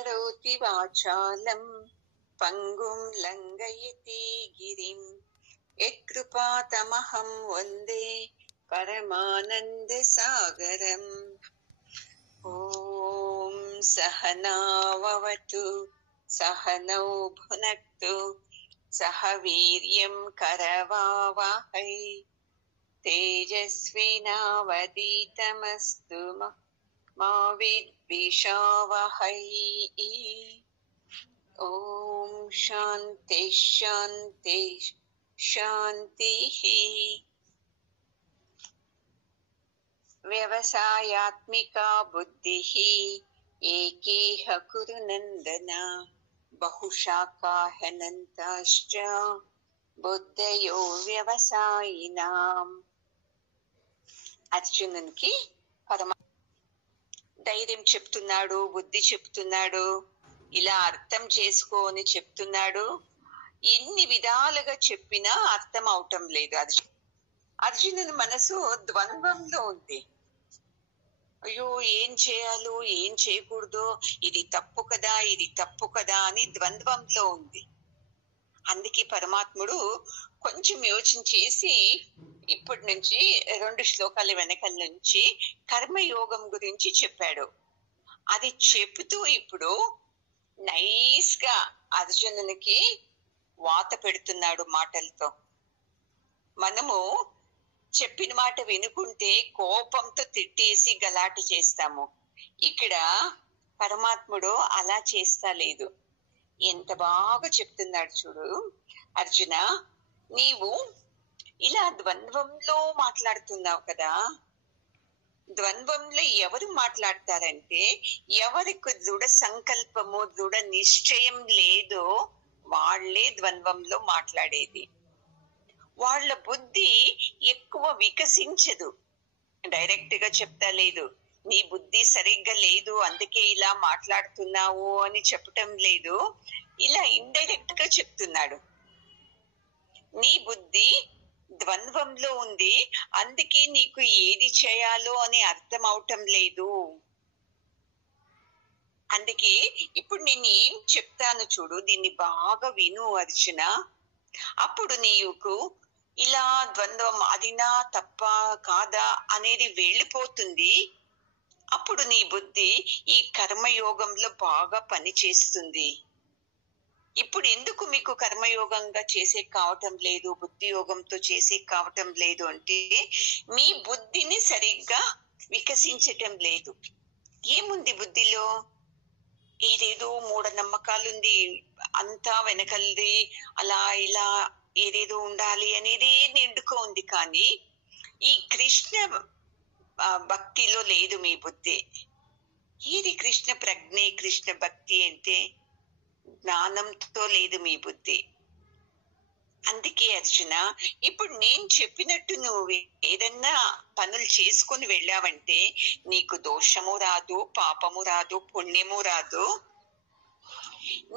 కరోతి వాచాలం పంగుం లంఘయతి గిరిం యత్కృపాతమహం వందే పరమానంద సాగరం. ఓం సహనావతు సహనౌ భునక్తు సహ వీర్యం కరవావహై తేజస్వినావధీతమస్తు మా విద్విషావహై. ఓం శాంతి శాంతి శాంతి. వ్యవసాయాత్మికా బుద్ధిః ఏకేహ కురు నందన బహుశాఖా హనంతాశ్చ బుద్ధయో వ్యవసాయినాం. అర్జునునికి ధైర్యం చెప్తున్నాడు, బుద్ధి చెప్తున్నాడు, ఇలా అర్థం చేసుకో అని చెప్తున్నాడు. ఎన్ని విధాలుగా చెప్పినా అర్థం అవటం లేదు. అర్జునుని మనసు ద్వంద్వంలో ఉంది. అయ్యో, ఏం చేయాలో ఏం చేయకూడదో, ఇది తప్పు కదా ఇది తప్పు కదా అని ద్వంద్వంలో ఉంది. అందుకే పరమాత్ముడు కొంచెం యోచన చేసి ఇప్పటి నుంచి 2 శ్లోకాల వెనకల నుంచి కర్మయోగం గురించి చెప్పాడు. అది చెబుతూ ఇప్పుడు నైస్ గా అర్జునునికి వాత పెడుతున్నాడు మాటలతో. మనము చెప్పిన మాట వినుకుంటే కోపంతో తిట్టేసి గలాట చేస్తాము. ఇక్కడ పరమాత్ముడు అలా చేస్తా లేదు. ఎంత బాగా చెప్తున్నాడు చూడు. అర్జున, నీవు ఇలా ద్వంద్వంలో మాట్లాడుతున్నావు కదా. ద్వంద్వంలో ఎవరు మాట్లాడతారంటే ఎవరికి దృఢ సంకల్పము దృఢ నిశ్చయం లేదో వాళ్లే ద్వంద్వంలో మాట్లాడేది. వాళ్ళ బుద్ధి ఎక్కువ వికసించదు. డైరెక్ట్ గా చెప్తా లేదు, నీ బుద్ధి సరిగ్గా లేదు అందుకే ఇలా మాట్లాడుతున్నావు అని చెప్పటం లేదు. ఇలా ఇండైరెక్ట్ గా చెప్తున్నాడు. నీ బుద్ధి ద్వంద్వంలో ఉంది, అందుకే నీకు ఏది చేయాలో అని అర్థం అవటం లేదు. అందుకే ఇప్పుడు నేను ఏం చెప్తాను చూడు, దీన్ని బాగా విను అర్జున. అప్పుడు నీకు ఇలా ద్వంద్వం అదినా తప్ప కాదా అనేది వెళ్ళిపోతుంది. అప్పుడు నీ బుద్ధి ఈ కర్మయోగంలో బాగా పనిచేస్తుంది. ఇప్పుడు ఎందుకు మీకు కర్మయోగంగా చేసే కావటం లేదు, బుద్ధి యోగంతో చేసే కావటం లేదు అంటే మీ బుద్ధిని సరిగ్గా వికసించటం లేదు. ఏముంది బుద్ధిలో? ఏదేదో మూఢనమ్మకాలుంది, అంతా వెనకల్ది, అలా ఇలా ఏదేదో ఉండాలి అనేది నిండుకో ఉంది. కానీ ఈ కృష్ణ భక్తిలో లేదు మీ బుద్ధి. ఏది కృష్ణ ప్రజ్ఞే కృష్ణ భక్తి అంటే జ్ఞానంతో లేదు మీ బుద్ధి. అందుకే అర్జున, ఇప్పుడు నేను చెప్పినట్టు నువ్వు ఏదన్నా పనులు చేసుకొని వెళ్ళావంటే నీకు దోషము రాదు, పాపము రాదు, పుణ్యము రాదు.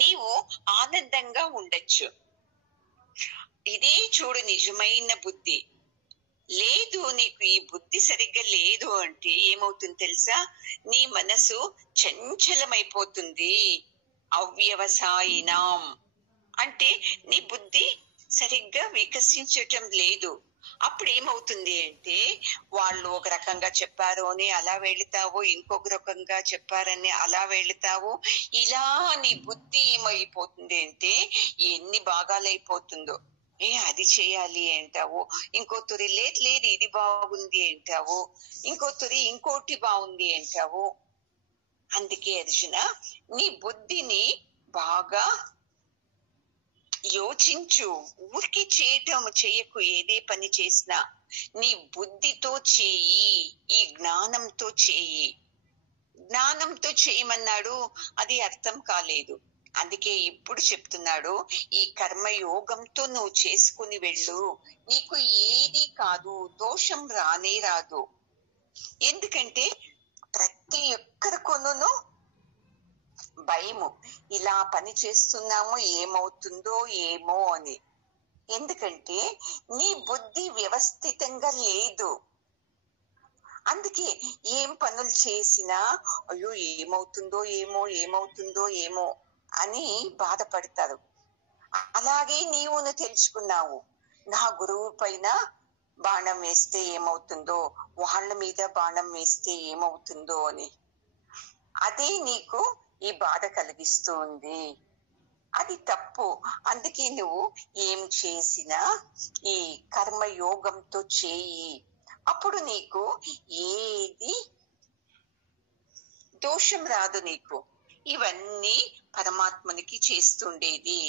నీవు ఆనందంగా ఉండొచ్చు. ఇదే చూడు నిజమైన బుద్ధి. లేదు, నీకు ఈ బుద్ధి సరిగ్గా లేదు అంటే ఏమవుతుంది తెలుసా? నీ మనసు చంచలమైపోతుంది. అవ్యవసాయినాం అంటే నీ బుద్ధి సరిగ్గా వికసించటం లేదు. అప్పుడు ఏమవుతుంది అంటే వాళ్ళు ఒక రకంగా చెప్పారు అని అలా వెళుతావు, ఇంకొక రకంగా చెప్పారని అలా వెళుతావు. ఇలా నీ బుద్ధి ఏమైపోతుంది అంటే ఎన్ని భాగాలైపోతుందో. అది చేయాలి అంటావు, ఇంకో తొరి లేదు లేదు ఇది బాగుంది అంటావు, ఇంకో తొరి ఇంకోటి బాగుంది అంటావు. అందుకే అర్జున, నీ బుద్ధిని బాగా యోచించు. ఊరికి చేయకు. ఏదే పని చేసినా నీ బుద్ధితో చేయి, ఈ జ్ఞానంతో చేయి. జ్ఞానంతో చేయమన్నాడు, అది అర్థం కాలేదు. అందుకే ఇప్పుడు చెప్తున్నాడు, ఈ కర్మయోగంతో నువ్వు చేసుకుని వెళ్ళు, నీకు ఏది కాదు, దోషం రానే రాదు. ఎందుకంటే ప్రతి ఒక్కరికొను భయము, ఇలా పని చేస్తున్నాము ఏమవుతుందో ఏమో అని. ఎందుకంటే నీ బుద్ధి వ్యవస్థితంగా లేదు. అందుకే ఏం పనులు చేసినా అయ్యో ఏమవుతుందో ఏమో ఏమవుతుందో ఏమో అని బాధపడతారు. అలాగే నీవును తెలుసుకున్నావు, నా గురువు పైన బాణం వేస్తే ఏమవుతుందో, వాళ్ళ మీద బాణం వేస్తే ఏమవుతుందో అని. అదే నీకు ఈ బాధ కలిగిస్తూ ఉంది. అది తప్పు. అందుకే నువ్వు ఏం చేసినా ఈ కర్మయోగంతో చేయి. అప్పుడు నీకు ఏది దోషం రాదు. నీకు ఇవన్నీ పరమాత్మనికి చేస్తుండేది,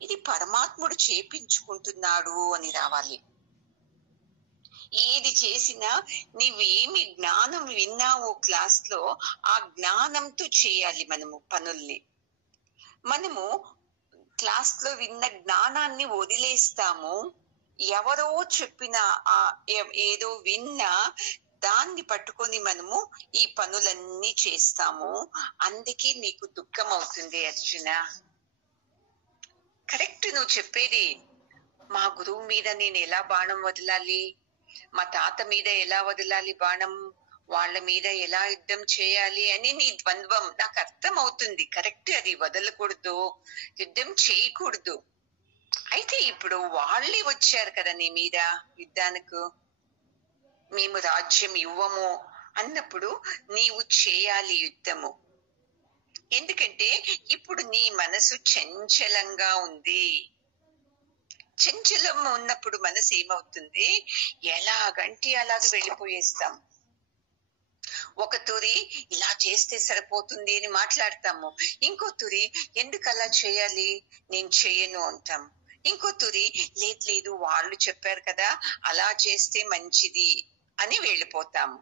ఇది పరమాత్ముడు చేపించుకుంటున్నాడు అని రావాలి. ఏది చేసినా నీవేమి జ్ఞానం విన్నావో క్లాస్ లో, ఆ జ్ఞానంతో చేయాలి మనము పనుల్ని. మనము క్లాస్ లో విన్న జ్ఞానాన్ని వదిలేస్తాము. ఎవరో చెప్పిన ఆ ఏదో విన్నా దాన్ని పట్టుకొని మనము ఈ పనులన్నీ చేస్తాము. అందుకే నీకు దుఃఖం అవుతుంది అర్జున. కరెక్ట్ నువ్వు చెప్పేది. మా గురువు మీద నేను ఎలా బాణం వదలాలి, మా తాత మీద ఎలా వదలాలి బాణం, వాళ్ళ మీద ఎలా యుద్ధం చేయాలి అని నీ ద్వంద్వం నాకు అర్థం అవుతుంది. కరెక్ట్, అది వదలకూడదు, యుద్ధం చేయకూడదు. అయితే ఇప్పుడు వాళ్ళే వచ్చారు కదా నీ మీద యుద్ధానికి, మేము రాజ్యం ఇవ్వము అన్నప్పుడు నీవు చేయాలి యుద్ధము. ఎందుకంటే ఇప్పుడు నీ మనసు చంచలంగా ఉంది. చంచలం ఉన్నప్పుడు మనసు ఏమవుతుంది, ఎలాగంటే అలాగ వెళ్ళిపోయేస్తాం. ఒక తూరి ఇలా చేస్తే సరిపోతుంది అని మాట్లాడతాము, ఇంకో తూరి ఎందుకు అలా చేయాలి నేను చెయ్యను అంటాం, ఇంకో తూరి లేదు లేదు వాళ్ళు చెప్పారు కదా అలా చేస్తే మంచిది అని వెళ్ళిపోతాము.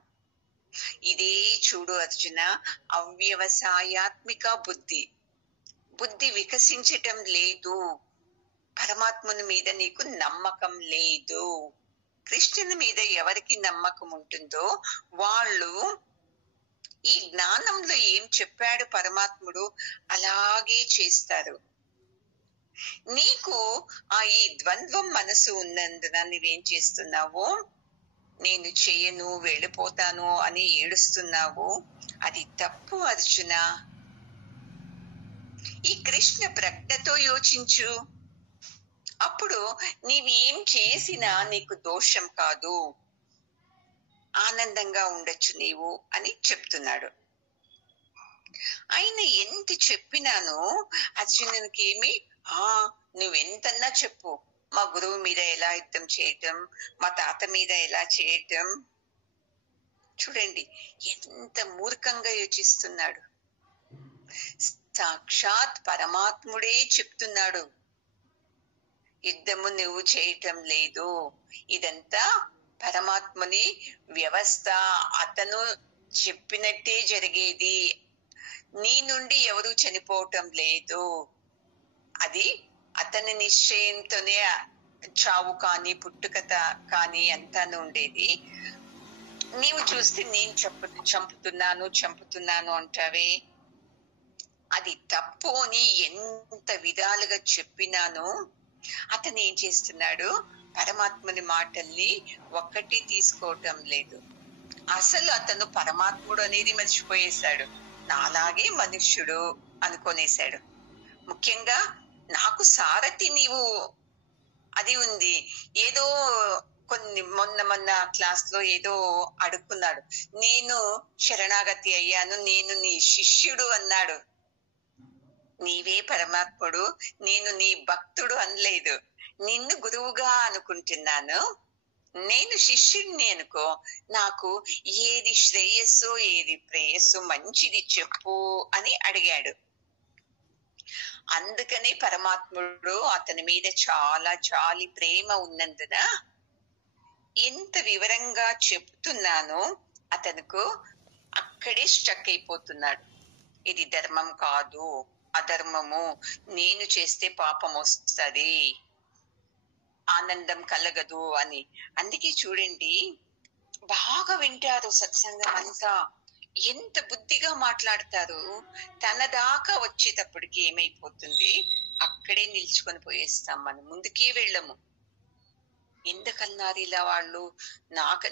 ఇదే చూడు అర్జున, అవ్యవసాయాత్మిక బుద్ధి. బుద్ధి వికసించటం లేదు. పరమాత్ముని మీద నీకు నమ్మకం లేదు. కృష్ణుని మీద ఎవరికి నమ్మకం ఉంటుందో వాళ్ళు ఈ జ్ఞానంలో ఏం చెప్పాడు పరమాత్ముడు అలాగే చేస్తారు. నీకు ఈ ద్వంద్వం మనసు ఉన్నందున నువ్వేం చేస్తున్నావు, నేను చెయ్యను వెళ్ళిపోతాను అని ఏడుస్తున్నావు. అది తప్పు అర్జున. ఈ కృష్ణ ప్రజ్ఞతో యోచించు. అప్పుడు నీవేం చేసినా నీకు దోషం కాదు, ఆనందంగా ఉండొచ్చు నీవు అని చెప్తున్నాడు. ఆయన ఎంత చెప్పినాను అర్జునునికి ఏమి, నువ్వెంతన్నా చెప్పు, మా గురువు మీద ఎలా యుద్ధం చేయటం, మా తాత మీద ఎలా చేయటం. చూడండి ఎంత మూర్ఖంగా యోచిస్తున్నాడు. సాక్షాత్ పరమాత్ముడే చెప్తున్నాడు, యుద్ధము నువ్వు చేయటం లేదు, ఇదంతా పరమాత్ముని వ్యవస్థ, అతను చెప్పినట్టే జరిగేది, నీ నుండి ఎవరు చనిపోవటం లేదు, అది అతని నిశ్చయంతోనే చావు కానీ పుట్టుకత కానీ అంతాను ఉండేది. నీవు చూస్తే నేను చంపుతున్నాను అంటావే, అది తప్పు అని ఎంత విధాలుగా చెప్పినాను. అతను ఏం చేస్తున్నాడు, పరమాత్ముని మాటల్ని ఒక్కటి తీసుకోవటం లేదు. అసలు అతను పరమాత్ముడు అనేది మర్చిపోయేశాడు, నాలాగే మనుష్యుడు అనుకునేశాడు. ముఖ్యంగా నాకు సారథి నీవు అది ఉంది. ఏదో మొన్న క్లాస్ లో ఏదో అడుక్కున్నాడు, నేను శరణాగతి అయ్యాను, నేను నీ శిష్యుడు అన్నాడు. నీవే పరమాత్ముడు, నేను నీ భక్తుడు అనలేదు, నిన్ను గురువుగా అనుకుంటున్నాను, నేను శిష్యుడిని అనుకో, నాకు ఏది శ్రేయస్సు ఏది ప్రేయస్సు మంచిది చెప్పు అని అడిగాడు. అందుకనే పరమాత్ముడు అతని మీద చాలా జాలి ప్రేమ ఉన్నందున ఎంత వివరంగా చెప్తున్నానో అతనుకు అక్కడే స్టక్ అయిపోతున్నాడు. ఇది ధర్మం కాదు, అధర్మము, నేను చేస్తే పాపం వస్తుంది, ఆనందం కలగదు అని. అందుకే చూడండి బాగా వింటారు సత్సంగం అంతా, ఎంత బుద్ధిగా మాట్లాడతారు. తన దాకా వచ్చేటప్పటికి ఏమైపోతుంది, అక్కడే నిల్చుకొని పోయేస్తాం, మనం ముందుకే వెళ్ళము. ఎందుకన్నారు ఇలా వాళ్ళు?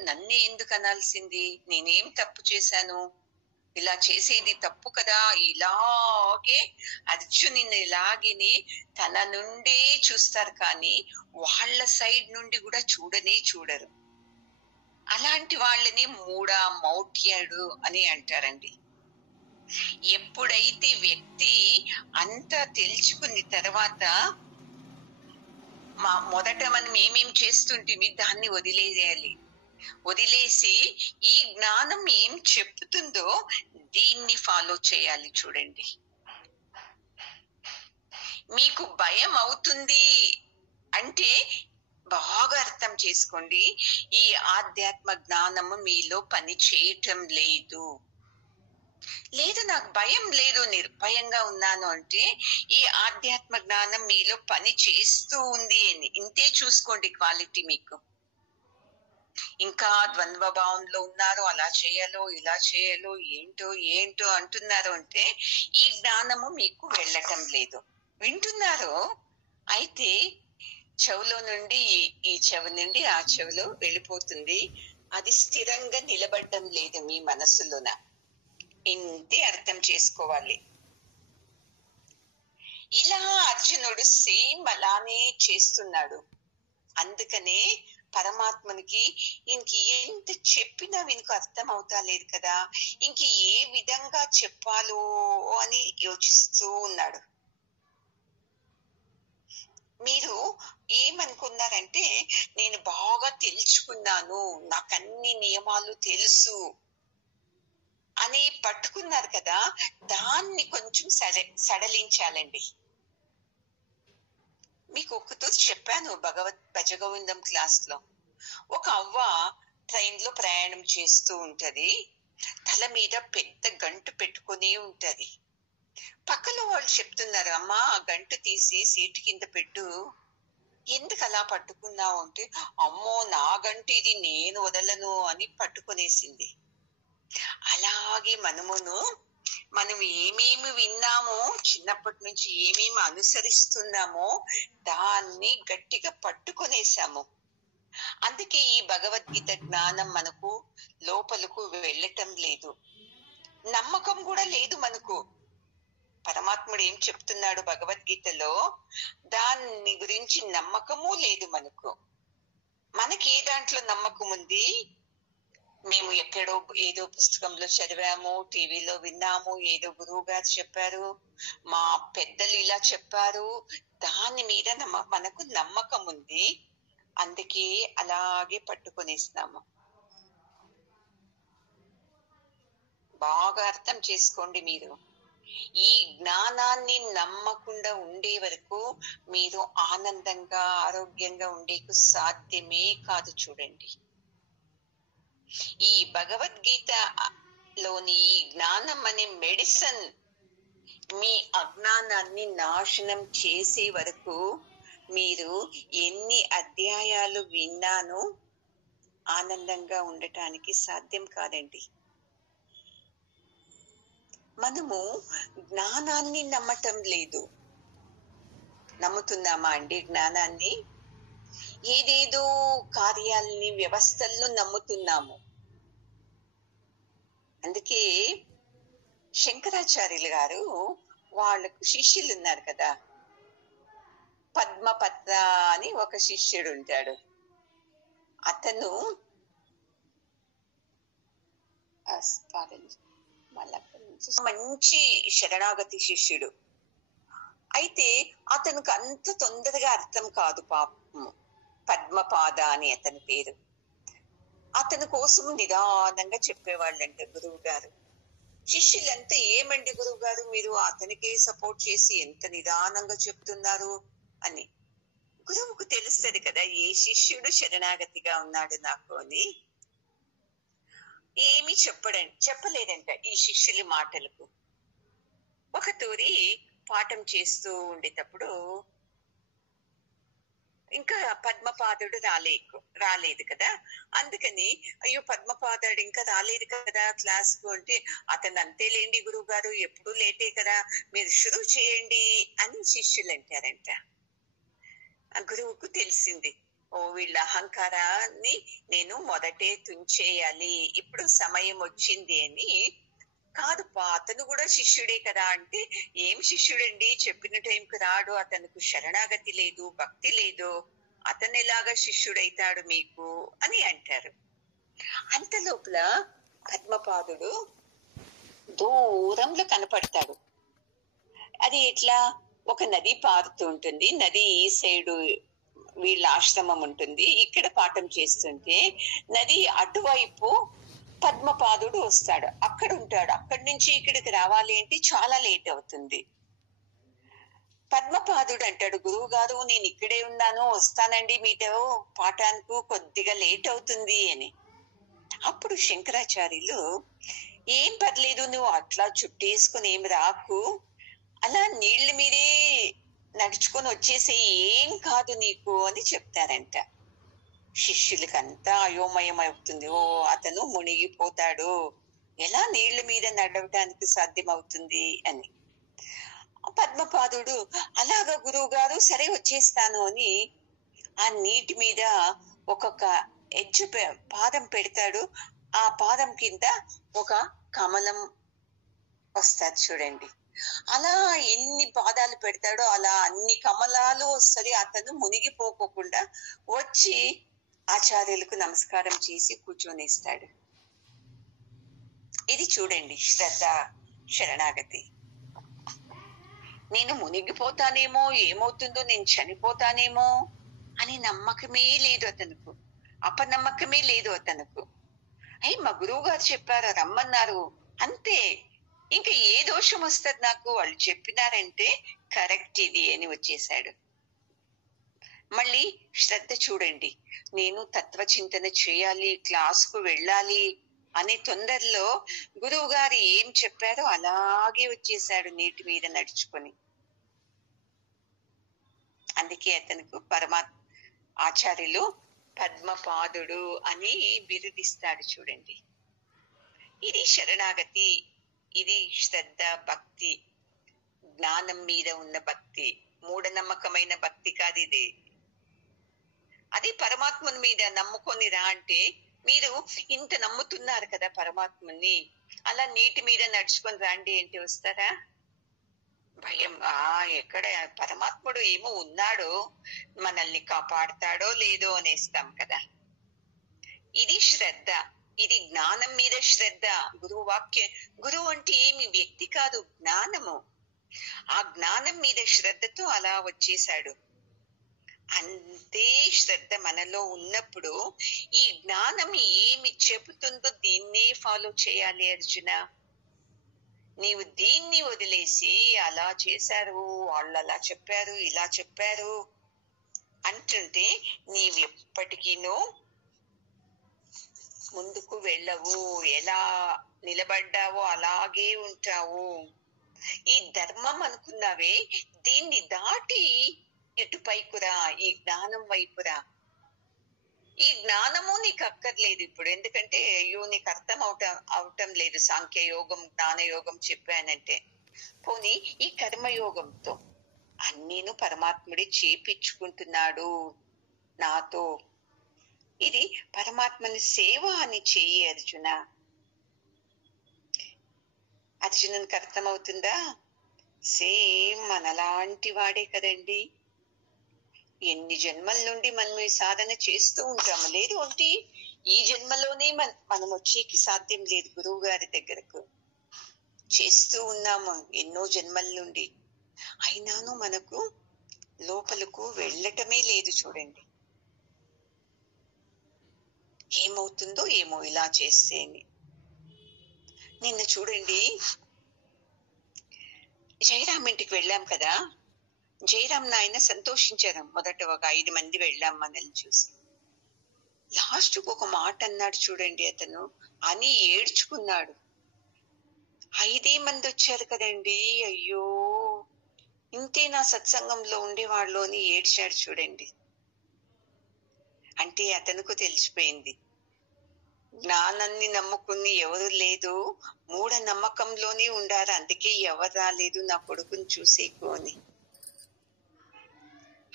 నన్నే ఎందుకు అనాల్సింది? నేనేం తప్పు చేశాను? ఇలా చేసేది తప్పు కదా. ఇలాగే అర్జునుని లాగిని తన నుండే చూస్తారు, కానీ వాళ్ళ సైడ్ నుండి కూడా చూడరు. అలాంటి వాళ్ళని మౌఢ్యుడు అని అంటారండి. ఎప్పుడైతే వ్యక్తి అంతా తెలుసుకున్న తర్వాత మొదట మనం ఏమేం చేస్తుంటే దాన్ని వదిలేసి ఈ జ్ఞానం ఏం చెప్తుందో దీన్ని ఫాలో చేయాలి. చూడండి, మీకు భయం అవుతుంది అంటే బాగా అర్థం చేసుకోండి, ఈ ఆధ్యాత్మ జ్ఞానము మీలో పని చేయటం లేదు. నాకు భయం లేదు, నిర్భయంగా ఉన్నాను అంటే ఈ ఆధ్యాత్మ జ్ఞానం మీలో పని చేస్తూ ఉంది అని ఇంతే చూసుకోండి క్వాలిటీ. మీకు ఇంకా ద్వంద్వ భావంలో ఉన్నారు, అలా చేయాలో ఇలా చేయాలో ఏంటో అంటున్నారు అంటే ఈ జ్ఞానము మీకు వెళ్ళటం లేదు. వింటున్నారు, అయితే చెవులో నుండి ఈ చెవి నుండి ఆ చెవిలో వెళ్ళిపోతుంది, అది స్థిరంగా నిలబడడం లేదు మీ మనసులోన. ఇంతే అర్థం చేసుకోవాలి. ఇలా అర్జునుడు సేమ్ అలానే చేస్తున్నాడు. అందుకనే పరమాత్మనికి ఇంక ఎంత చెప్పినా వీనికి అర్థం అవుతా లేదు కదా, ఇంక ఏ విధంగా చెప్పాలో అని యోచిస్తూ ఉన్నాడు. మీరు ఏమనుకున్నారంటే నేను బాగా తెలుసుకున్నాను, నాకు అన్ని నియమాలు తెలుసు అని పట్టుకున్నారు కదా, దాన్ని కొంచెం సడలించాలండి. మీకు ఒకతో చెప్పాను భజగోవిందం క్లాస్ లో. ఒక అవ్వ ట్రైన్ లో ప్రయాణం చేస్తూ ఉంటది, తల మీద పెద్ద గంటు పెట్టుకుని ఉంటది. పక్కలో వాళ్ళు చెప్తున్నారు, అమ్మా ఆ గంటు తీసి సీటు కింద పెట్టు, ఎందుకు అలా పట్టుకున్నావు అంటే, అమ్మో నా గంటు ఇది, నేను వదలను అని పట్టుకునేసింది. అలాగే మనం ఏమేమి విన్నామో, చిన్నప్పటి నుంచి ఏమేమి అనుసరిస్తున్నామో దాన్ని గట్టిగా పట్టుకునేసాము. అందుకే ఈ భగవద్గీత జ్ఞానం మనకు లోపలకు వెళ్ళటం లేదు, నమ్మకం కూడా లేదు మనకు. పరమాత్ముడు ఏం చెప్తున్నాడు భగవద్గీతలో, దాన్ని గురించి నమ్మకము లేదు మనకు. మనకి ఏ దాంట్లో నమ్మకం ఉంది? మేము ఎక్కడో ఏదో పుస్తకంలో చదివాము, టీవీలో విన్నాము, ఏదో గురువు గారు చెప్పారు, మా పెద్దలు ఇలా చెప్పారు, దాని మీద మనకు నమ్మకం ఉంది, అందుకే అలాగే పట్టుకొనేస్తాము. బాగా అర్థం చేసుకోండి, మీరు ఈ జ్ఞానాన్ని నమ్మకుండా ఉండే వరకు మీరు ఆనందంగా ఆరోగ్యంగా ఉండేకు సాధ్యమే కాదు. చూడండి, ఈ భగవద్గీతలోని ఈ జ్ఞానం అనే మెడిసిన్ మీ అజ్ఞానాన్ని నాశనం చేసే వరకు మీరు ఎన్ని అధ్యాయాలు విన్నానో ఆనందంగా ఉండటానికి సాధ్యం కాదండి. మనము జ్ఞానాన్ని నమ్మటం లేదు. నమ్ముతున్నామా అండి జ్ఞానాన్ని? ఏదేదో కార్యాలని, వ్యవస్థల్లో నమ్ముతున్నాము. అందుకే శంకరాచార్యులు గారు వాళ్ళకు శిష్యులు ఉన్నారు కదా, పద్మపత్ర అని ఒక శిష్యుడు ఉంటాడు. అతను మంచి శరణాగతి శిష్యుడు. అయితే అతనికి అంత తొందరగా అర్థం కాదు పాపము. పద్మపాద అని అతని పేరు. అతని కోసం నిదానంగా చెప్పేవాళ్ళంట గురువు గారు. శిష్యులంతా ఏమండి గురువు గారు, మీరు అతనికే సపోర్ట్ చేసి ఎంత నిదానంగా చెప్తున్నారు అని. గురువుకు తెలుస్తుంది కదా ఏ శిష్యుడు శరణాగతిగా ఉన్నాడు నాకు అని. ఏమి చెప్పలేదంట ఈ శిష్యుల మాటలకు. ఒక తూరి పాఠం చేస్తూ ఉండేటప్పుడు ఇంకా పద్మపాదుడు రాలేదు కదా, అందుకని అయ్యో పద్మపాదుడు ఇంకా రాలేదు కదా క్లాస్ కు అంటే, అతను అంతేలేండి గురువు గారు, ఎప్పుడు లేటే కదా, మీరు షురూ చేయండి అని శిష్యులు అంటారంట. గురువుకు తెలిసింది ఓ వీళ్ళ అహంకారాన్ని నేను మొదటే తుంచేయాలి, ఇప్పుడు సమయం వచ్చింది అని. కాదు అతను కూడా శిష్యుడే కదా అంటే, ఏం శిష్యుడండి, చెప్పిన టైంకి రాడు, అతనికి శరణాగతి లేదు, భక్తి లేదు, అతను ఎలాగా శిష్యుడైతాడు మీకు అని అంటారు. అంత లోపల పద్మపాదుడు దూరంలో కనపడతాడు. అది ఎట్లా, ఒక నది పారుతూ ఉంటుంది, నది ఈ సైడు వీళ్ళ ఆశ్రమం ఉంటుంది, ఇక్కడ పాఠం చేస్తుంటే నది అటువైపు పద్మపాదుడు వస్తాడు, అక్కడ ఉంటాడు. అక్కడి నుంచి ఇక్కడికి రావాలి అంటే చాలా లేట్ అవుతుంది. పద్మపాదుడు అంటాడు, గురువు గారు నేను ఇక్కడే ఉన్నాను, వస్తానండి మీతో పాఠానికి, కొద్దిగా లేట్ అవుతుంది అని. అప్పుడు శంకరాచార్యులు, ఏం పర్లేదు, నువ్వు అట్లా చుట్టేసుకుని ఏం రాకు, అలా నీళ్ల మీదే నడుచుకొని వచ్చేసి ఏం కాదు నీకు అని చెప్తారంట. శిష్యులకంతా అయోమయం అవుతుంది, ఓ అతను మునిగిపోతాడు, ఎలా నీళ్ల మీద నడవటానికి సాధ్యమవుతుంది అని. పద్మపాదుడు, అలాగా గురువు గారు, సరే వచ్చేస్తాను అని ఆ నీటి మీద ఒక్కొక్క ఎడ్జ్ పాదం పెడతాడు. ఆ పాదం కింద ఒక కమలం వస్తుంది చూడండి. అలా ఎన్ని పాదాలు పెడతాడో అలా అన్ని కమలాలు వస్తుంది. అతను మునిగిపోకుండా వచ్చి ఆచార్యులకు నమస్కారం చేసి కూర్చొనిస్తాడు. ఇది చూడండి శ్రద్ధ, శరణాగతి. నేను మునిగిపోతానేమో, ఏమవుతుందో, నేను చనిపోతానేమో అని నమ్మకమే లేదు అతనుకు, అపనమ్మకమే లేదు అతనుకు. అయ్యి మా గురువు గారు చెప్పారు, రమ్మన్నారు, అంతే. ఇంకా ఏ దోషం వస్తుంది నాకు, వాళ్ళు చెప్పినారంటే కరెక్ట్ ఇది అని వచ్చేసాడు. మళ్ళీ శ్రద్ధ చూడండి, నేను తత్వచింతన చేయాలి, క్లాసుకు వెళ్ళాలి అనే తొందరలో గురువు గారు ఏం చెప్పారో అలాగే వచ్చేసాడు నీటి మీద నడుచుకొని. అందుకే అతనికి ఆచార్యులు పద్మపాదుడు అని బిరుదిస్తాడు చూడండి. ఇది శరణాగతి, ఇది శ్రద్ధ, భక్తి, జ్ఞానం మీద ఉన్న భక్తి, మూఢనమ్మకమైన భక్తి కాదు ఇది. అది పరమాత్మని మీద నమ్ముకొని రా అంటే, మీరు ఇంత నమ్ముతున్నారు కదా పరమాత్మని, అలా నీటి మీద నడుచుకొని రాండి ఏంటి, వస్తారా? భయం. ఎక్కడ పరమాత్ముడు ఏమో ఉన్నాడో, మనల్ని కాపాడతాడో లేదో అనేస్తాం కదా. ఇది శ్రద్ధ, ఇది జ్ఞానం మీద శ్రద్ధ. గురువు వాక్య, గురువు అంటే ఏమి వ్యక్తి కాదు, జ్ఞానము. ఆ జ్ఞానం మీద శ్రద్ధతో అలా వచ్చేసాడు. అంతే శ్రద్ధ మనలో ఉన్నప్పుడు ఈ జ్ఞానం ఏమి చెబుతుందో దీన్నే ఫాలో చేయాలి అర్జున. నీవు దీన్ని వదిలేసి అలా చేశారు, వాళ్ళు అలా చెప్పారు, ఇలా చెప్పారు అంటుంటే నీవు ఎప్పటికీనూ ముందుకు వెళ్ళవు, ఎలా నిలబడ్డావో అలాగే ఉంటావు. ఈ ధర్మం అనుకున్నావే, దీన్ని దాటి ఇటుపైకురా, ఈ జ్ఞానం వైపురా. ఈ జ్ఞానము నీకు అక్కర్లేదు ఇప్పుడు, ఎందుకంటే అయ్యో నీకు అర్థం అవటం లేదు, సాంఖ్య యోగం, జ్ఞాన యోగం చెప్పానంటే. పోనీ ఈ కర్మయోగంతో అన్నీను పరమాత్ముడే చేపించుకుంటున్నాడు నాతో. ఇది పరమాత్మని సేవ అని చెయ్యి అర్జున. అర్జునునికి అర్థమవుతుందా? సేమ్ మనలాంటి వాడే కదండి. ఎన్ని జన్మల నుండి మనం ఈ సాధన చేస్తూ ఉంటాము. లేదు అంటే ఈ జన్మలోనే మనం వచ్చేకి సాధ్యం లేదు గురువు గారి దగ్గరకు. చేస్తూ ఉన్నాము ఎన్నో జన్మల నుండి, అయినాను మనకు లోపలకు వెళ్ళటమే లేదు. చూడండి ఏమవుతుందో ఏమో ఇలా చేస్తే. నిన్న చూడండి జయరాం ఇంటికి వెళ్ళాం కదా, జయరాం నాయన సంతోషించారు. మొదట ఒక 5 మంది వెళ్ళాం మనల్ని చూసి. లాస్ట్ ఒక మాట అన్నాడు చూడండి, అతను అని ఏడ్చుకున్నాడు. 5 మంది వచ్చారు కదండి, అయ్యో ఇంతే నా సత్సంగంలో ఉండేవాళ్ళు అని ఏడ్చాడు చూడండి. అంటే అతనుకు తెలిసిపోయింది, జ్ఞానాన్ని నమ్ముకుని ఎవరు లేదు, మూఢ నమ్మకంలోనే ఉండారు, అందుకే ఎవరు రాలేదు నా కొడుకుని చూసేకు అని.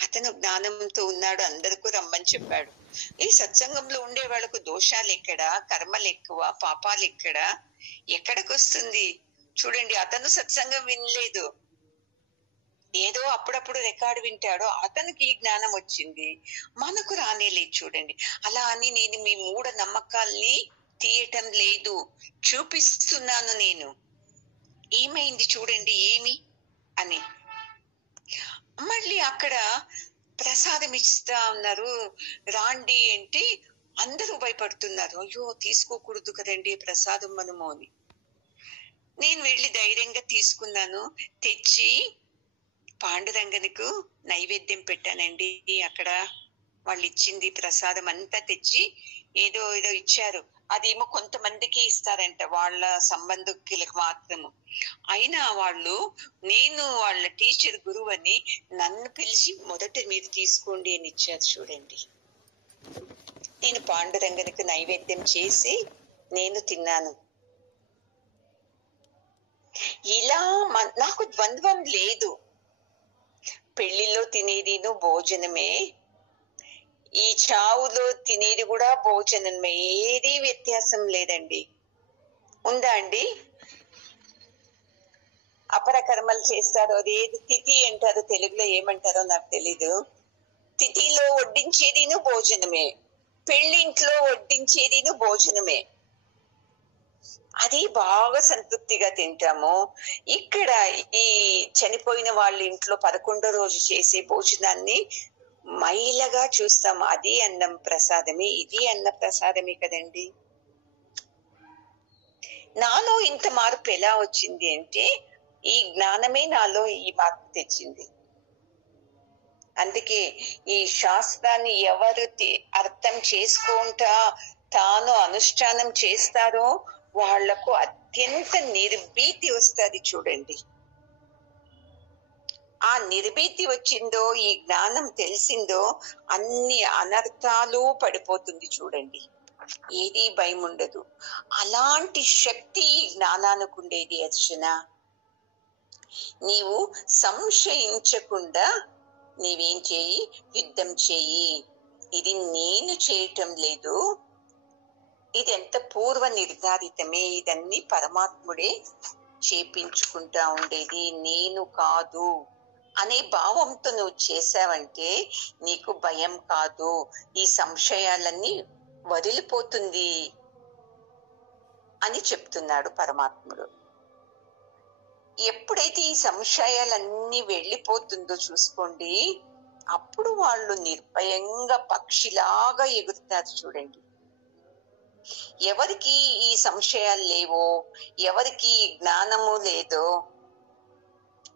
అతను జ్ఞానంతో ఉన్నాడు, అందరికీ రమ్మని చెప్పాడు. ఈ సత్సంగంలో ఉండే వాళ్ళకు దోషాలు ఎక్కడ, కర్మలు ఎక్కువ, పాపాలు ఎక్కడికి వస్తుంది చూడండి. అతను సత్సంగం వినలేదు, ఏదో అప్పుడప్పుడు రికార్డు వింటాడో అతనికి ఈ జ్ఞానం వచ్చింది, మనకు రానేలేదు చూడండి. అలా అని నేను మీ మూఢ నమ్మకాల్ని తీయటం లేదు, చూపిస్తున్నాను. నేను ఏమైంది చూడండి ఏమి అని. మళ్ళీ అక్కడ ప్రసాదం ఇస్తా ఉన్నారు, రాండి అంటే అందరూ భయపడుతున్నారు. అయ్యో తీసుకోకూడదు కదండి ప్రసాదం మనము అని. నేను వెళ్ళి ధైర్యంగా తీసుకున్నాను, తెచ్చి పాండురంగనికి నైవేద్యం పెట్టానండి. అక్కడ వాళ్ళు ఇచ్చింది ప్రసాదం అంతా తెచ్చి ఏదో ఏదో ఇచ్చారు. అదేమో కొంతమందికి ఇస్తారంట, వాళ్ళ సంబంధికులకు మాత్రము. అయినా వాళ్ళు, నేను వాళ్ళ టీచర్ గురువు అని నన్ను పిలిచి మొదట మీరు తీసుకోండి అని ఇచ్చారు చూడండి. నేను పాండురంగనికి నైవేద్యం చేసి నేను తిన్నాను. ఇలా నాకు ద్వంద్వం లేదు. పెళ్లిలో తినేదిను భోజనమే, ఈ చావులో తినేది కూడా భోజనమే, ఏది వ్యత్యాసం లేదండి. ఉందా అండి? అపర కర్మలు చేస్తారు, అదేది తిథి అంటారు, తెలుగులో ఏమంటారో నాకు తెలీదు. తిథిలో వడ్డించేదిను భోజనమే, పెళ్లింట్లో వడ్డించేదిను భోజనమే. అది బాగా సంతృప్తిగా తింటాము. ఇక్కడ ఈ చనిపోయిన వాళ్ళ ఇంట్లో 11వ రోజు చేసే భోజనాన్ని మైలగా చూస్తాము. అది అన్నం ప్రసాదమే, ఇది అన్న ప్రసాదమే కదండి. నాలో ఇంత మార్పు ఎలా వచ్చింది అంటే ఈ జ్ఞానమే నాలో ఈ మార్పు తెచ్చింది. అందుకే ఈ శాస్త్రాన్ని ఎవరు అర్థం చేసుకుంటా తాను అనుష్ఠానం చేస్తారో వాళ్లకు అత్యంత నిర్భీతి వస్తుంది చూడండి. ఆ నిర్భీతి వచ్చిందో, ఈ జ్ఞానం తెలిసిందో, అన్ని అనర్థాలు పడిపోతుంది చూడండి. ఏది భయం ఉండదు. అలాంటి శక్తి ఈ జ్ఞానానికి ఉండేది అర్చన. నీవు సంశయించకుండా నీవేం చేయి, యుద్ధం చేయి. ఇది నేను చేయటం లేదు, ఇది ఎంత పూర్వ నిర్ధారితమే, ఇదన్నీ పరమాత్ముడే చేపించుకుంటా ఉండేది, నేను కాదు అనే భావంతో నువ్వు చేసావంటే నీకు భయం కాదు, ఈ సంశయాలన్నీ వదిలిపోతుంది అని చెప్తున్నాడు పరమాత్ముడు. ఎప్పుడైతే ఈ సంశయాలన్నీ వెళ్ళిపోతుందో చూసుకోండి, అప్పుడు వాళ్ళు నిర్భయంగా పక్షిలాగా ఎగురుతారు చూడండి. ఎవరికి ఈ సంశయాలు లేవో, ఎవరికి జ్ఞానము లేదో,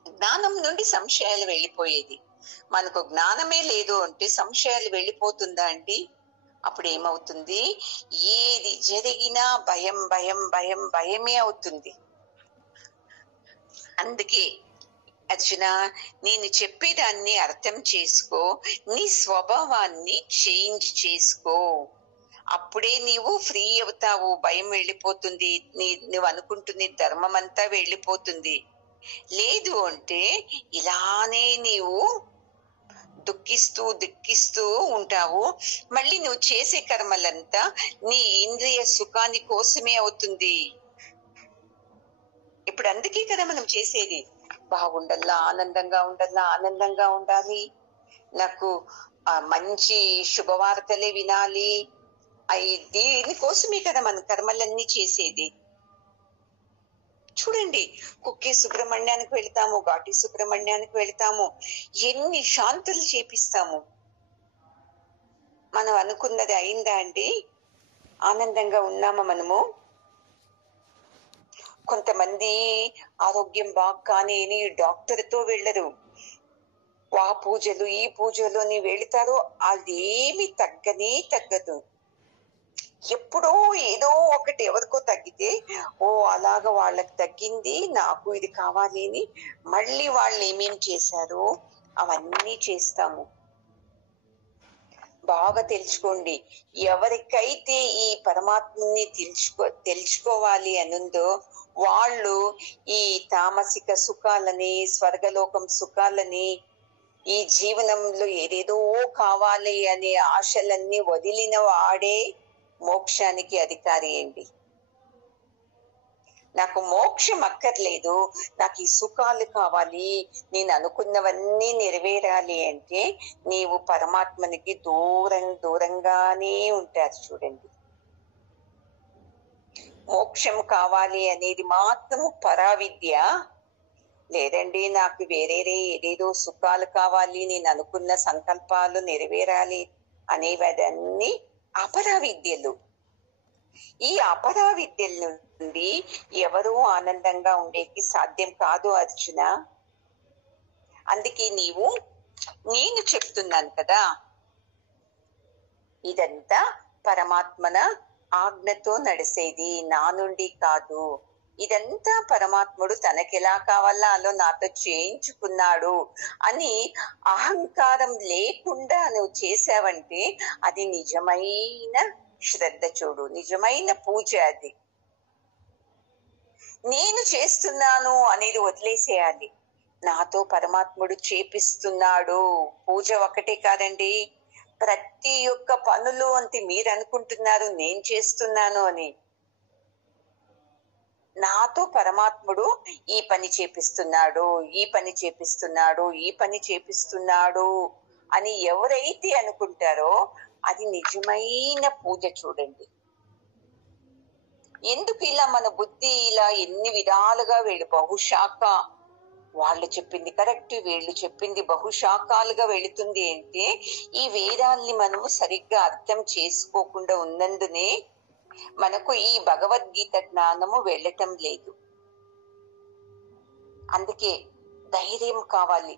జ్ఞానం నుండి సంశయాలు వెళ్ళిపోయేది. మనకు జ్ఞానమే లేదు అంటే సంశయాలు వెళ్ళిపోతుందా అండి? అప్పుడు ఏమవుతుంది? ఏది జరిగినా భయం భయం భయం భయమే అవుతుంది. అందుకే అర్జున, నేను చెప్పేదాన్ని అర్థం చేసుకో, నీ స్వభావాన్ని చేంజ్ చేసుకో, అప్పుడే నీవు ఫ్రీ అవుతావు. భయం వెళ్ళిపోతుంది, నువ్వు అనుకుంటుంది ధర్మం అంతా వెళ్ళిపోతుంది. లేదు అంటే ఇలానే నీవు దుఃఖిస్తూ ఉంటావు. మళ్ళీ నువ్వు చేసే కర్మలంతా నీ ఇంద్రియ సుఖాని కోసమే అవుతుంది. ఇప్పుడు అందుకే కదా మనం చేసేది, బాగుండల్లా, ఆనందంగా ఉండల్లా, ఆనందంగా ఉండాలి, నాకు మంచి శుభవార్తలే వినాలి, దీనికోసమే కదా మన కర్మలన్నీ చేసేది. చూడండి, కుక్కే సుబ్రహ్మణ్యానికి వెళ్తాము, ఘాటి సుబ్రహ్మణ్యానికి వెళ్తాము, ఎన్ని శాంతులు చేపిస్తాము. మనం అనుకున్నది అయిందా అండి? ఆనందంగా ఉన్నామా మనము? కొంతమంది ఆరోగ్యం బాగానే డాక్టర్ తో వెళ్ళరు, ఆ పూజలు ఈ పూజలు అని వెళతారో అదేమి తగ్గనే తగ్గదు. ఎప్పుడో ఏదో ఒకటి ఎవరికో తగ్గితే ఓ అలాగా వాళ్ళకి తగ్గింది, నాకు ఇది కావాలి అని మళ్ళీ వాళ్ళు ఏమేం చేశారో అవన్నీ చేస్తాము. బాగా తెలుసుకోండి, ఎవరికైతే ఈ పరమాత్మని తెలుసుకోవాలి అనుందో వాళ్ళు ఈ తామసిక సుఖాలని, స్వర్గలోకం సుఖాలని ఈ జీవనంలో ఏదేదో కావాలి అనే ఆశలన్నీ వదిలిన వాడే మోక్షానికి అధికారి అండి. నాకు మోక్షం అక్కర్లేదు, నాకు ఈ సుఖాలు కావాలి, నేను అనుకున్నవన్నీ నెరవేరాలి అంటే నీవు పరమాత్మనికి దూరంగానే ఉంటారు. చూడండి, మోక్షం కావాలి అనేది మాత్రము పరావిద్య. లేదండి నాకు ఏదేదో సుఖాలు కావాలి, నేను అనుకున్న సంకల్పాలు నెరవేరాలి అనేవన్నీ అపరావిద్యలు. ఈ అపరావిద్యల నుండి ఎవరూ ఆనందంగా ఉండేకి సాధ్యం కాదు అర్జున. అందుకే నేను చెప్తున్నాను కదా, ఇదంతా పరమాత్మన ఆజ్ఞతో నడిసేది, నా నుండి కాదు. ఇదంతా పరమాత్ముడు తనకెలా కావాలా అలా నాతో చేయించుకున్నాడు అని అహంకారం లేకుండా నువ్వు చేసావంటే అది నిజమైన శ్రద్ధ. చూడు, నిజమైన పూజ అది. నేను చేస్తున్నాను అనేది వదిలేసేయాలి. నాతో పరమాత్ముడు చేపిస్తున్నాడు. పూజ ఒకటే కాదండి, ప్రతి ఒక్క పనులు అంటే మీరు అనుకుంటున్నారు నేను చేస్తున్నాను అని. నాతో పరమాత్ముడు ఈ పని చేపిస్తున్నాడు, ఈ పని చేపిస్తున్నాడు, ఈ పని చేపిస్తున్నాడు అని ఎవరైతే అనుకుంటారో అది నిజమైన పూజ. చూడండి, ఎందుకు ఇలా మన బుద్ధి ఇలా ఎన్ని విధాలుగా బహుశాఖ, వాళ్ళు చెప్పింది కరెక్ట్, వీళ్ళు చెప్పింది బహుశాఖాలుగా వెళుతుంది అంటే ఈ వేదాల్ని మనము సరిగ్గా అర్థం చేసుకోకుండా ఉన్నందునే మనకు ఈ భగవద్గీత జ్ఞానము వెళ్ళటం లేదు. అందుకే ధైర్యం కావాలి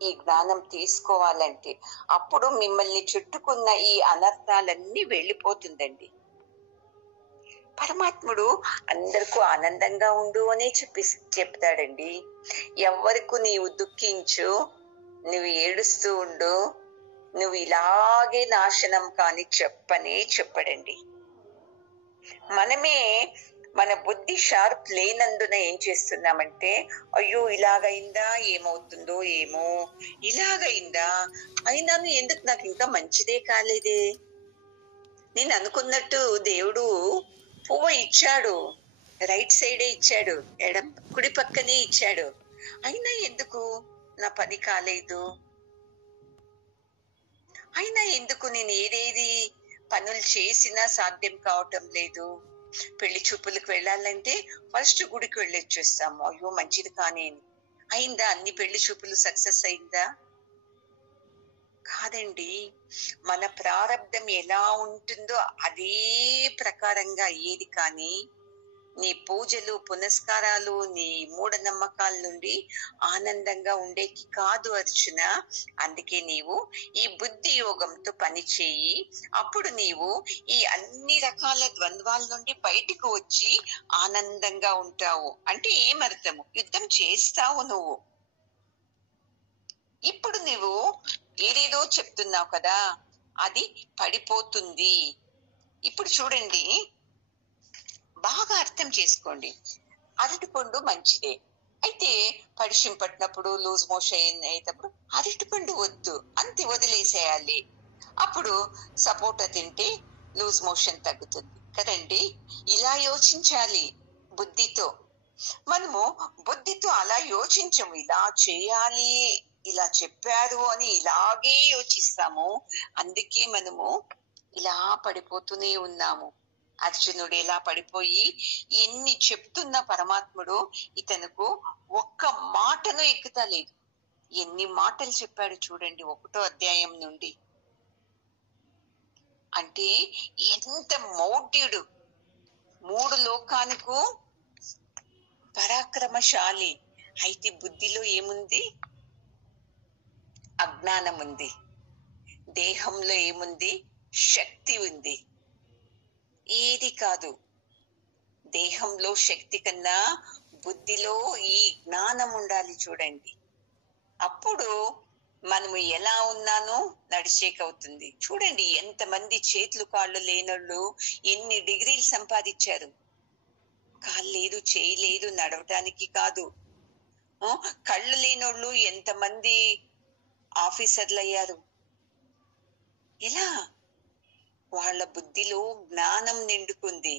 ఈ జ్ఞానం తీసుకోవాలంటే. అప్పుడు మిమ్మల్ని చుట్టుకున్న ఈ అనర్థాలన్నీ వెళ్ళిపోతుందండి. పరమాత్ముడు అందరికీ ఆనందంగా ఉండు అనే చెప్తాడండి. ఎవరికి నీవు దుఃఖించు, నువ్వు ఏడుస్తూ ఉండు, నువ్వు ఇలాగే నాశనం కాని చెప్పడండి. మనమే మన బుద్ధి షార్ప్ లేనందున ఏం చేస్తున్నామంటే, అయ్యో ఇలాగైందా, ఏమవుతుందో ఏమో, ఇలాగైందా, అయినాను ఎందుకు నాకు ఇంకా మంచిదే కాలేదే, నేను అనుకున్నట్టు దేవుడు పువ్వు ఇచ్చాడు, రైట్ సైడే ఇచ్చాడు, కుడి పక్కనే ఇచ్చాడు, అయినా ఎందుకు నా పని కాలేదు, అయినా ఎందుకు నేను ఏదేది పనులు చేసినా సాధ్యం కావటం లేదు. పెళ్లి చూపులకు వెళ్ళాలంటే ఫస్ట్ గుడికి వెళ్ళొచ్చేస్తాము, అయ్యో మంచిది కానీ అయిందా, అన్ని పెళ్లి చూపులు సక్సెస్ అయిందా? కాదండి, మన ప్రారంధం ఎలా ఉంటుందో అదే ప్రకారంగా అయ్యేది. కానీ నీ పూజలు పునస్కారాలు నీ మూఢనమ్మకాల నుండి ఆనందంగా ఉండేకి కాదు అర్జున. అందుకే నీవు ఈ బుద్ధి యోగంతో పని చేయి. అప్పుడు నీవు ఈ అన్ని రకాల ద్వంద్వాల నుండి బయటకు వచ్చి ఆనందంగా ఉంటావు. అంటే ఏమర్థము, యుద్ధం చేస్తావు నువ్వు. ఇప్పుడు నువ్వు ఏదేదో చెప్తున్నావు కదా, అది పడిపోతుంది. ఇప్పుడు చూడండి, బాగా అర్థం చేసుకోండి. అరటిపండు మంచిదే, అయితే పరిచయం పట్టినప్పుడు లూజ్ మోషన్ అయ్యేటప్పుడు అరటిపండు వద్దు, అంతే వదిలేసేయాలి. అప్పుడు సపోటా తింటే లూజ్ మోషన్ తగ్గుతుంది కదండి. ఇలా యోచించాలి బుద్ధితో. మనము బుద్ధితో అలా యోచించము, ఇలా చేయాలి, ఇలా చెప్పారు అని ఇలాగే యోచిస్తాము. అందుకే మనము ఇలా పడిపోతూనే ఉన్నాము. అర్జునుడు ఎలా పడిపోయి ఎన్ని చెప్తున్న పరమాత్ముడు ఇతనుకు ఒక్క మాటను ఎక్కుతలేదు. ఎన్ని మాటలు చెప్పాడు చూడండి 1వ అధ్యాయం నుండి. అంటే ఎంత మౌఢ్యుడు, 3 లోకాలకు పరాక్రమశాలి. అయితే బుద్ధిలో ఏముంది? అజ్ఞానం ఉంది. దేహంలో ఏముంది? శక్తి ఉంది. ఏది కాదు, దేహంలో శక్తి కన్నా బుద్ధిలో ఈ జ్ఞానం ఉండాలి. చూడండి, అప్పుడు మనము ఎలా ఉన్నానో నడిచేకవుతుంది. చూడండి, ఎంతమంది చేతులు కాళ్ళు లేనోళ్ళు ఎన్ని డిగ్రీలు సంపాదించారు. కాళ్ళు లేదు, చేయి లేదు, నడవటానికి కాదు. కళ్ళు లేనోళ్ళు ఎంతమంది ఆఫీసర్లు అయ్యారు. ఎలా? వాళ్ళ బుద్ధిలో జ్ఞానం నిండుకుంది.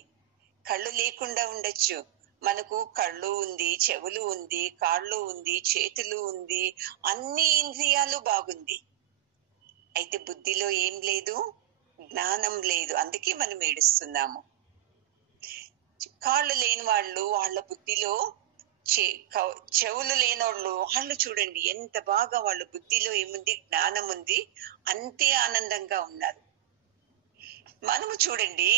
కళ్ళు లేకుండా ఉండొచ్చు, మనకు కళ్ళు ఉంది, చెవులు ఉంది, కాళ్ళు ఉంది, చేతులు ఉంది, అన్ని ఇంద్రియాలు బాగుంది. అయితే బుద్ధిలో ఏం లేదు? జ్ఞానం లేదు. అందుకే మనం ఏడుస్తున్నాము. కాళ్ళు లేని వాళ్ళు, వాళ్ళ బుద్ధిలో చెవులు లేనోళ్ళు, వాళ్ళు చూడండి ఎంత బాగా వాళ్ళ బుద్ధిలో ఏముంది? జ్ఞానం ఉంది, అంతే ఆనందంగా ఉన్నారు. మనము చూడండి,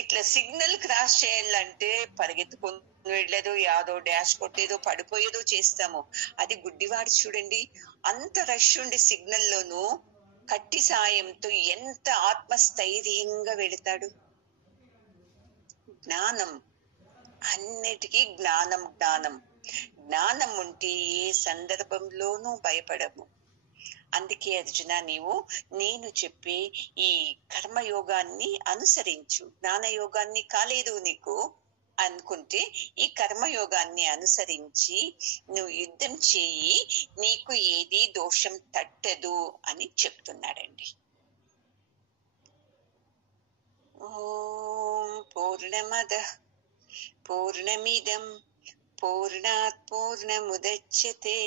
ఇట్లా సిగ్నల్ క్రాస్ చేయాలంటే పరిగెత్తుకొని వెళ్ళేదో, యాదో డాష్ కొట్టేదో, పడిపోయేదో చేస్తాము. అది గుడ్డివాడు చూడండి, అంత రష్ ఉండే సిగ్నల్లోనూ కట్టి సాయంతో ఎంత ఆత్మస్థైర్యంగా వెళతాడు. జ్ఞానం, అన్నిటికీ జ్ఞానం. జ్ఞానం జ్ఞానం ఉంటే ఏ సందర్భంలోనూ భయపడము. అందుకే అర్జున, నేను చెప్పే ఈ కర్మయోగాన్ని అనుసరించు. జ్ఞానయోగాన్ని కాలేదు నీకు అనుకుంటే ఈ కర్మయోగాన్ని అనుసరించి నువ్వు యుద్ధం చేయి, నీకు ఏది దోషం తట్టదు అని చెప్తున్నాడండి. ఓం పూర్ణమదః పూర్ణమిదం పూర్ణాత్ పూర్ణముదచ్యతే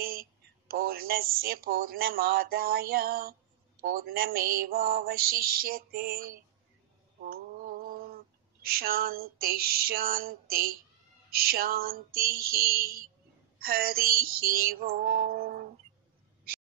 పూర్ణస్య పూర్ణమాదాయ పూర్ణమేవావశిష్యతే. ఓం శాంతి శాంతి శాంతి. హరి ఓం.